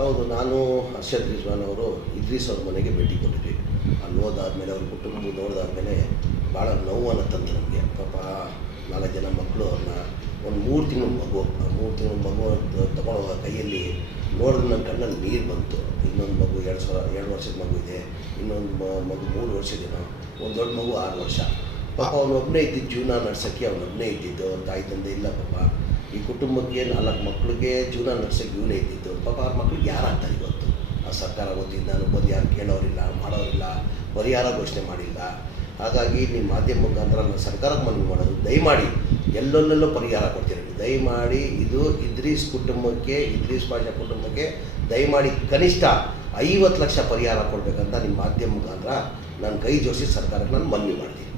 ಹೌದು, ನಾನು ಅರ್ಷದ್ ರಿಜ್ವಾನ್ ಅವರು ಇದ್ರೀಸ್ ಅವ್ರ ಮನೆಗೆ ಭೇಟಿ ಕೊಟ್ಟಿದ್ವಿ. ಅಲ್ಲಿ ಹೋದಾದ್ಮೇಲೆ ಅವ್ರ ಕುಟುಂಬ ನೋಡಿದಾದ್ಮೇಲೆ ಭಾಳ ನೋವನ್ನು ತಂದು ನಮಗೆ. ಪಾಪ 4 ಜನ ಮಕ್ಕಳು, ಅವ್ರನ್ನ ಒಂದು 3 ತಿಂಗಳ ಮಗು, ಆ 3 ತಿಂಗಳ ಮಗು ತೊಗೊಂಡೋಗ ಕೈಯಲ್ಲಿ ನೋಡಿದ್ರೆ ನನ್ನ ಕಣ್ಣಲ್ಲಿ ನೀರು ಬಂತು. ಇನ್ನೊಂದು ಮಗು 2 ವರ್ಷದ ಮಗು ಇದೆ, ಇನ್ನೊಂದು ಮಗು 3 ವರ್ಷದೇನೋ, ಒಂದು ದೊಡ್ಡ ಮಗು 6 ವರ್ಷ. ಪಾಪ ಅವನೊಬ್ಬನೇ ಇದ್ದಿದ್ದು, ಜೀವನ ನಡೆಸೋಕ್ಕೆ ಅವನೊಬ್ಬನೇ ಇದ್ದಿದ್ದು. ಅವ್ರ ತಾಯಿ ತಂದೆ ಇಲ್ಲ ಪಾಪ. ಈ ಕುಟುಂಬಕ್ಕೆ 4 ಮಕ್ಕಳಿಗೆ ಜೀವನ ನಡೆಸೋಕ್ಕೆ ಇವನೇ ಇದ್ದಿದ್ದು. ಪಾಪ ಅವ್ರ ಮಕ್ಳಿಗೆ ಯಾರಾಗ್ತಾರೆ ಇವತ್ತು? ಆ ಸರ್ಕಾರ ಗೊತ್ತಿದ್ದು ನಾನು ಬಂದು ಯಾರು ಕೇಳೋರಿಲ್ಲ, ಮಾಡೋರಿಲ್ಲ, ಪರಿಹಾರ ಘೋಷಣೆ ಮಾಡಿಲ್ಲ. ಹಾಗಾಗಿ ನಿಮ್ಮ ಮಾಧ್ಯಮ ಮುಖಾಂತರ ನಾನು ಸರ್ಕಾರಕ್ಕೆ ಮನವಿ ಮಾಡೋದು, ದಯಮಾಡಿ ಎಲ್ಲೆಲ್ಲೆಲ್ಲೋ ಪರಿಹಾರ ಕೊಡ್ತೀನಿ. ದಯಮಾಡಿ ಇದು ಇದ್ರೀಸ್ ಕುಟುಂಬಕ್ಕೆ, ಇದ್ರೀಸ್ ಪಾಷಾ ಕುಟುಂಬಕ್ಕೆ ದಯಮಾಡಿ ಕನಿಷ್ಠ 50 ಲಕ್ಷ ಪರಿಹಾರ ಕೊಡಬೇಕಂತ ನಿಮ್ಮ ಮಾಧ್ಯಮ ಮುಖಾಂತರ ನಾನು ಕೈ ಜೋಡಿಸಿ ಸರ್ಕಾರಕ್ಕೆ ನಾನು ಮನವಿ ಮಾಡ್ತೀನಿ.